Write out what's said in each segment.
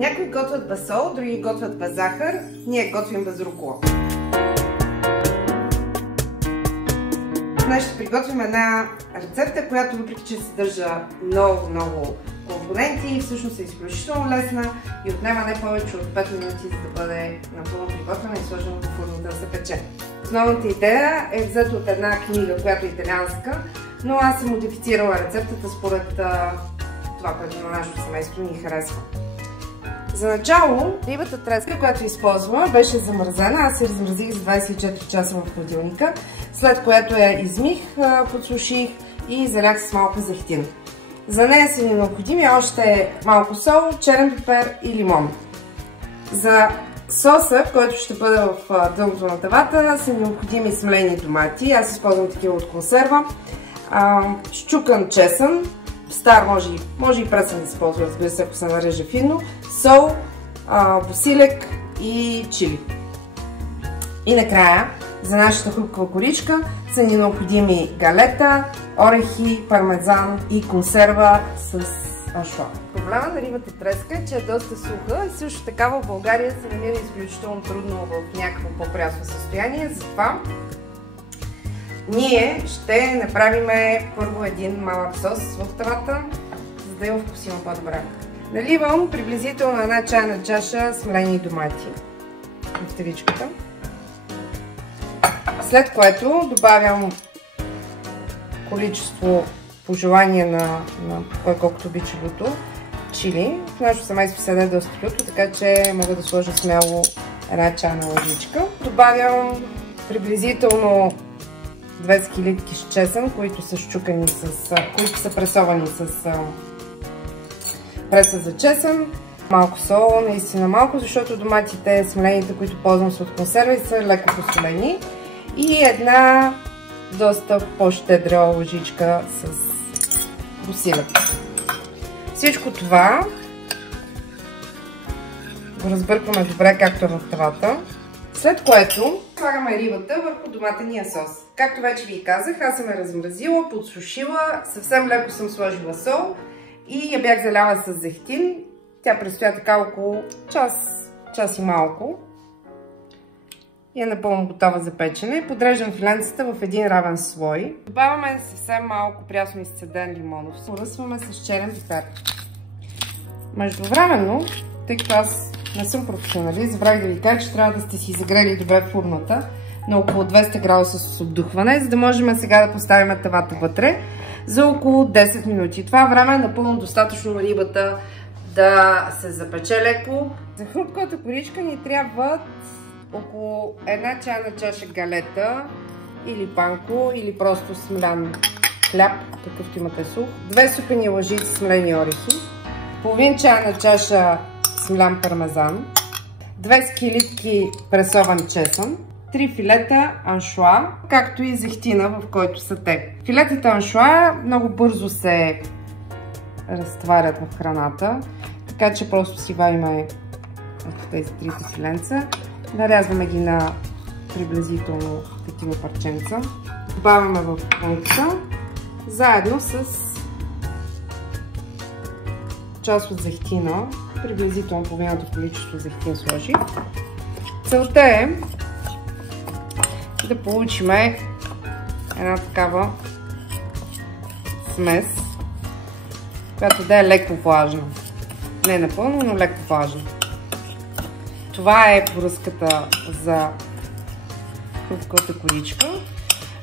Някои готвят без сол, други готвят без захар, ние готвим без рукола. Днес ще приготвим една рецепта, която въпреки че съдържа много компоненти, всъщност е изключително лесна и отнема не повече от 5 минути, за да бъде напълно приготвена и сложена в фурната да се пече. Основната идея е взета от една книга, която е италианска, но аз съм модифицирала рецептата според това, което на нашето семейство ни харесва. За начало, рибата треска, която използвала, беше замразена. Аз я размразих за 24 часа в хладилника, след което я измих, подсуших и залях с малко зехтин. За нея са ни необходими още малко сол, черен пипер и лимон. За соса, който ще бъде в дъното на тавата, са необходими смелени домати. Аз използвам такива от консерва. Счукан чесън, стар може и пресен да се използва, разбира се, ако се нареже финно, сол, босилек и чили. И накрая, за нашата хрупкава коричка са ни необходими галета, орехи, пармезан и консерва с аншоа. Проблема на рибата треска е, че е доста суха и също така в България се намира изключително трудно в някакво по-прясно състояние. Затова ние ще направим първо един малък сос в тавата, за да я вкусим по-добре. Наливам приблизително една чайна чаша смелени домати в тавичката, след което добавям количество по желание на кой колкото обича люто чили. В нашето семейство се яде доста люто, така че мога да сложа смело една чайна лъжичка. Добавям приблизително 2 скилитки с чесън, които са счукани които са пресовани с преса за чесън. Малко сол, наистина малко, защото доматите, смелените, които ползвам, са от консерва и са леко посолени. И една доста по-щедра лъжичка с босилек. Всичко това го разбъркваме добре, както е в тавата. След което слагаме рибата върху доматения сос. Както вече ви казах, аз съм я размразила, подсушила, съвсем леко съм сложила сол и я бях заляла с зехтин. Тя престоя така около час и малко. И е напълно готова за печене. Подреждам филенцата в един равен слой. Добавяме съвсем малко прясно изцеден лимонов сок. Поръсваме с черен пипер. Междувременно, тъй като аз не съм професионалист, забравих да ви кажа, че трябва да сте си загрели добре фурната на около 200 градуса с отдухване, за да можем сега да поставим тавата вътре за около 10 минути. Това време е напълно достатъчно на рибата да се запече леко. За хрупката коричка ни трябват около една чайна чаша галета или панко, или просто смлян хляб, какъвто имате сух, 2 супени лъжици смлени орехи, половин чайна чаша смлян пармезан, 2 скилитки пресован чесън, 3 филета аншоа, както и зехтина, в който са те. Филетата аншоа много бързо се разтварят в храната, така че просто си вадим в тези трите филенца. Нарязваме ги на приблизително такива парченца. Добавяме в конкса, заедно с част от зехтина, приблизително половината количество зехтин сложих. Целта е да получим една такава смес, която да е леко влажна. Не напълно, но леко влажна. Това е поръската за хрупката коричка.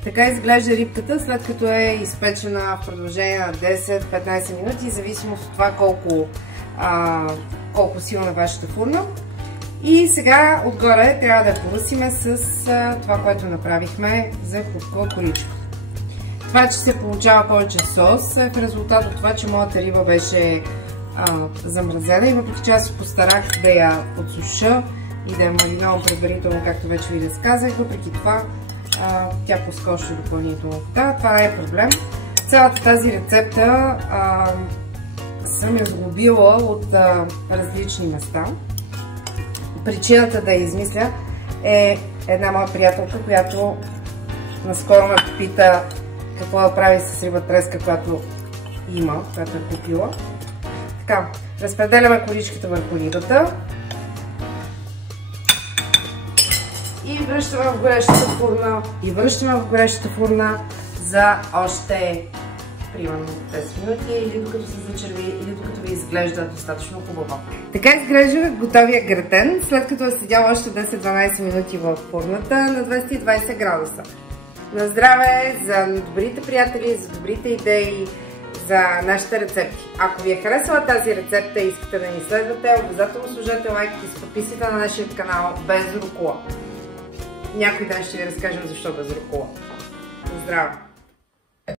Така изглежда рибката, след като е изпечена в продължение на 10-15 минути, зависимо от това колко силна е вашата фурна. И сега отгоре трябва да я поръсиме с това, което направихме за хрупкава коричка. Това, че се получава повече сос, е в резултат от това, че моята риба беше замразена и въпреки че аз се постарах да я подсуша и да я мариновам предварително, както вече ви разказах, въпреки това тя поскочи допълнително. Да, това е проблем. Цялата тази рецепта съм я сглобила от различни места. Причината да я измисля е една моя приятелка, която наскоро ме попита какво да прави с риба треска, която има, която е купила. Така, разпределяме коричката върху рибата. И връщаме в горещата фурна. За още примерно 10 минути, или докато се зачерви, или докато ви изглежда достатъчно хубаво. Така изглежда готовия гратен, след като е седял още 10-12 минути в фурната на 220 градуса. На здраве за добрите приятели, за добрите идеи, за нашите рецепти. Ако ви е харесала тази рецепта и искате да ни следвате, обязателно сложете лайк и се подписвайте на нашия канал без рукола. Някой ден ще ви разкажем защо без рукола. На здраве!